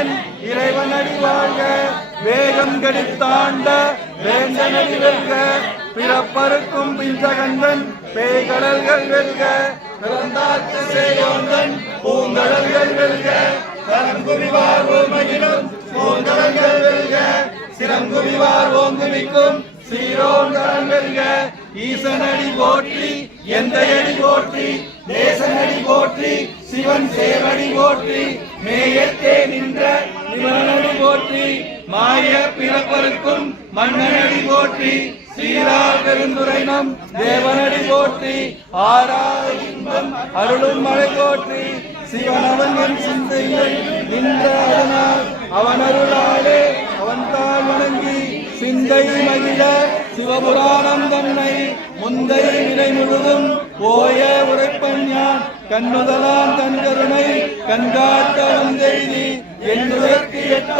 வேந்தன் இறைவனடி வாழ்க. வேகம் கடித்தாண்ட வேந்தனடி வெல்க. பிறப்பருக்கும் பிஞ்சகந்தன் பேய்கடல்கள் வெல்க. பிறந்தாக்கு சேயோந்தன் பூங்கடல்கள் வெல்க. கரங்குவிவார் ஓமகிலும் பூங்கடல்கள் வெல்க. சிறங்குவிவார் ஓங்குவிக்கும் சீரோங்கரம் வெல்க ஈசனடி போற்றி எந்த அடி போற்றி தேசனடி போற்றி சிவன் சேவடி போற்றி மேயத்தே நின்ற நிவனடி போற்றி மாய பிறப்பருக்கும் மன்னனடி போற்றி சீரா பெருந்துரைனம் தேவனடி போற்றி ஆரா இன்பம் அருளும் மழை போற்றி சிவனவன் என் சிந்தையில் நின்ற சிந்தை மகிழ சிவபுராணம் தன்னை. முந்தை நிலை முழுதும் போய உரைப்பன் யான். கண்ணுதலான் தன் கருணை கண்காட்ட வந்தெய்தி. என்னுதற்கு எட்ட